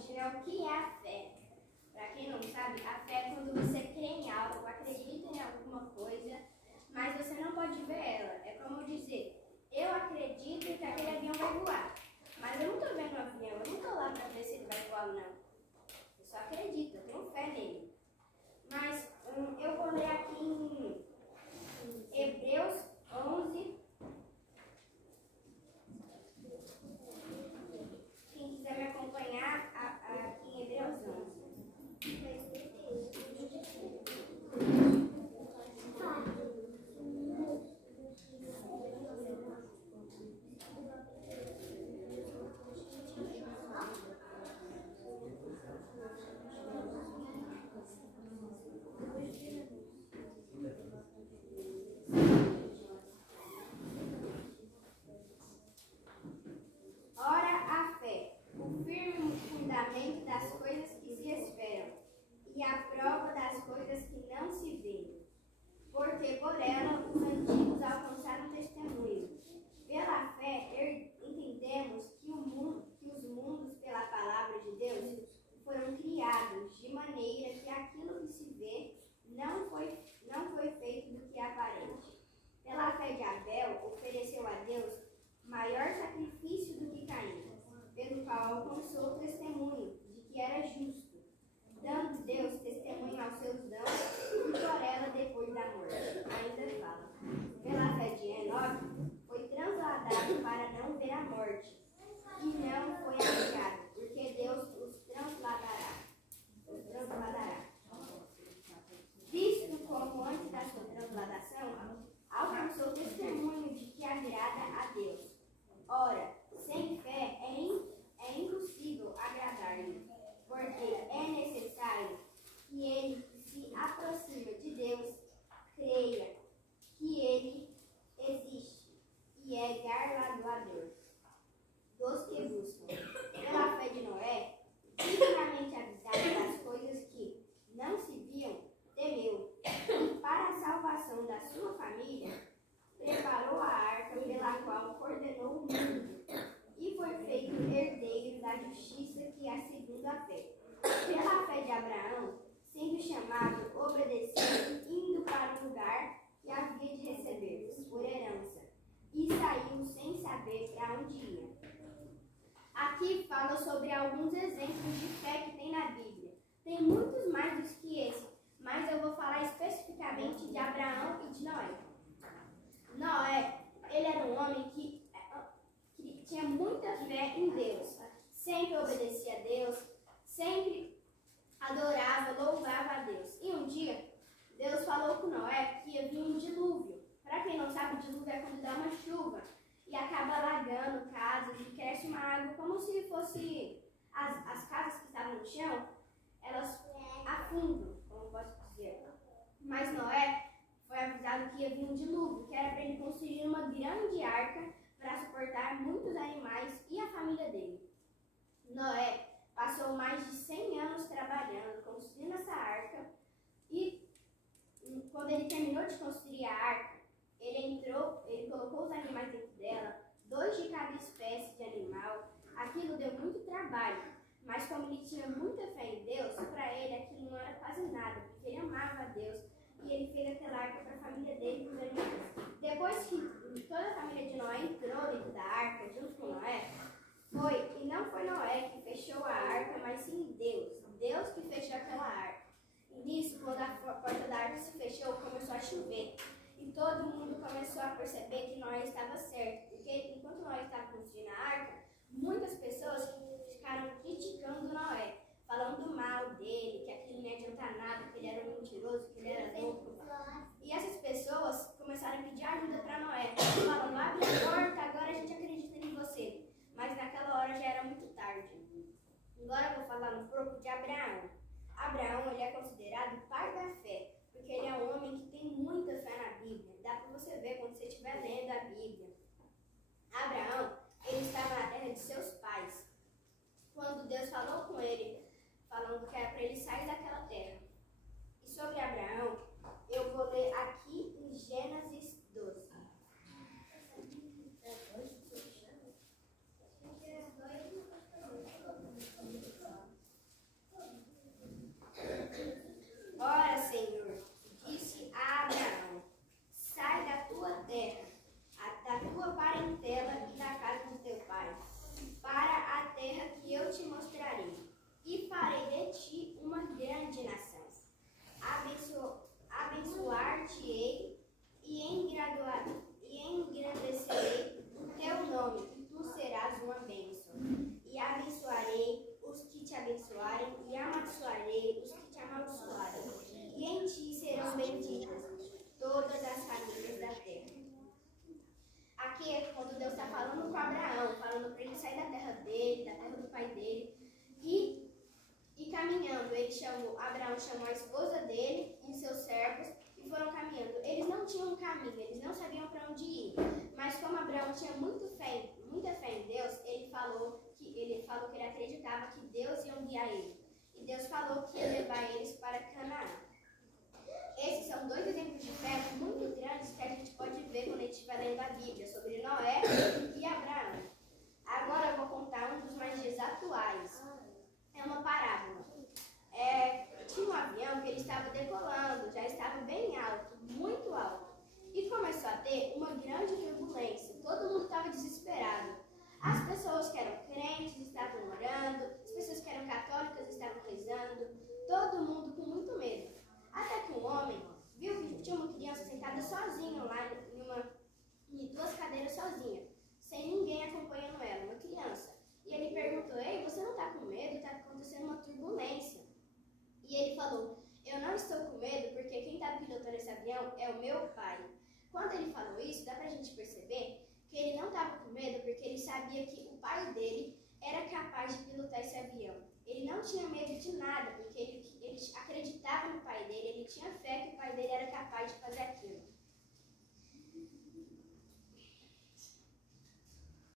Primeiramente, né, o que é a fé? Para quem não sabe, a fé é quando você crê em algo, acredita em alguma coisa, mas você não pode ver ela. É como dizer, eu acredito que aquele avião vai voar, mas eu não estou vendo o avião, eu não estou lá para ver se ele vai voar ou não. Eu só acredito, eu tenho fé nele. Mas eu vou ler aqui em Hebreus 11. Quem quiser me acompanhar, aqui em Hebreus 11. Ora, a fé, o firme fundamento das coisas que se esperam e a prova das coisas que não se veem. Porque por ela os antigos alcançaram testemunho. Pela fé entendemos que os mundos, pela palavra de Deus, foram criados, de maneira que aquilo que se vê não foi feito do que é aparente. Pela fé de Abel, ofereceu a Deus maior sacrifício do que Caim, pelo qual alcançou o testemunho de que era justo, dando Deus testemunho aos seus dons e por ela depois da morte. Ainda fala. Pela fé de Enoque, foi trasladado para não ver a morte, e não foi achado, porque Deus os transladará. Visto como antes da sua transladação, alcançou testemunho de que agrada a Deus. Ora, sem fé é impossível agradar-lhe, porque é necessário que ele que se aproxima de Deus creia que ele existe e é galardoador dos que buscam. Pela fé de Noé, dignamente avisado das coisas que não se viam, temeu, e para a salvação da sua família, preparou a arca pela qual coordenou o mundo, e foi feito herdeiro da justiça que é segundo a fé. Pela fé de Abraão, sendo chamado, obedeceu, indo para o lugar que havia de receber, por herança, e saiu sem saber para onde ia. Aqui fala sobre alguns exemplos de fé que tem na Bíblia. Tem muitos mais do que esse, mas eu vou falar especificamente de Abraão e de Noé. Noé, ele era um homem que tinha muita fé em Deus, sempre obedecia a Deus, sempre adorava, louvava a Deus. E um dia, Deus falou com Noé que ia vir um dilúvio. Para quem não sabe, dilúvio é quando dá uma chuva e acaba alagando casas e cresce uma água como se fosse as casas que estavam no chão, elas afundam, como posso dizer. Mas Noé foi avisado que ia vir um dilúvio, que era para ele construir uma grande arca para suportar muitos animais e a família dele. Noé passou mais de 100 anos trabalhando, construindo essa arca, e quando ele terminou de construir a arca, ele colocou os animais dentro dela, 2 de cada espécie de animal. Aquilo deu muito trabalho, mas como ele tinha muita fé em Deus, para ele aquilo não era quase nada, porque ele amava a Deus. E ele fez aquela arca para a família dele e para os animais. Depois que toda a família de Noé entrou dentro da arca, junto com Noé, e não foi Noé que fechou a arca, mas sim Deus. Deus que fechou aquela arca. E nisso, quando a porta da arca se fechou, começou a chover. E todo mundo começou a perceber que Noé estava certo. Porque enquanto Noé estava construindo a arca, muitas pessoas ficaram criticando Noé, falando mal dele, que aquilo não ia adiantar nada, que ele era um mentiroso, que ele era louco. E essas pessoas começaram a pedir ajuda para Noé, falando, abre a porta, agora a gente acredita em você. Mas naquela hora já era muito tarde. Agora eu vou falar um pouco de Abraão. Abraão, ele é considerado pai da fé, porque ele é um homem que tem muita fé na Bíblia. Dá para você ver quando você estiver lendo a Bíblia. Abraão, ele estava na terra de seus pais, quando Deus falou com ele, falando que era para ele sair daquela terra. E sobre Abraão, eu vou ler aqui em Gênesis 12. Deus está falando com Abraão, falando para ele sair da terra dele, da terra do pai dele, e caminhando. Abraão chamou a esposa dele e seus servos e foram caminhando. Eles não tinham um caminho, eles não sabiam para onde ir. Mas como Abraão tinha muita fé em Deus, ele falou que ele acreditava que Deus ia guiar ele. E Deus falou que ia levar eles para Canaã. Esses são dois exemplos de fé muito grandes que a gente pode ver quando a gente vai lendo a Bíblia, sobre Noé e Abraão. Agora eu vou contar um dos mais dias atuais. É uma parábola. Tinha um avião que ele estava decolando, já estava bem alto, muito alto. E começou a ter uma grande turbulência. Todo mundo estava desesperado. As pessoas que eram crentes estavam orando, as pessoas que eram católicas estavam rezando, todo mundo com muito medo. Até que um homem viu que tinha uma criança sentada sozinha lá em duas cadeiras sozinha, sem ninguém acompanhando ela, uma criança. E ele perguntou: ei, você não está com medo? Está acontecendo uma turbulência. E ele falou: eu não estou com medo porque quem está pilotando esse avião é o meu pai. Quando ele falou isso, dá pra gente perceber que ele não estava com medo porque ele sabia que o pai dele era capaz de pilotar esse avião. Ele não tinha medo de nada porque ele acreditava no pai dele, ele tinha fé que o pai dele era capaz de fazer aquilo.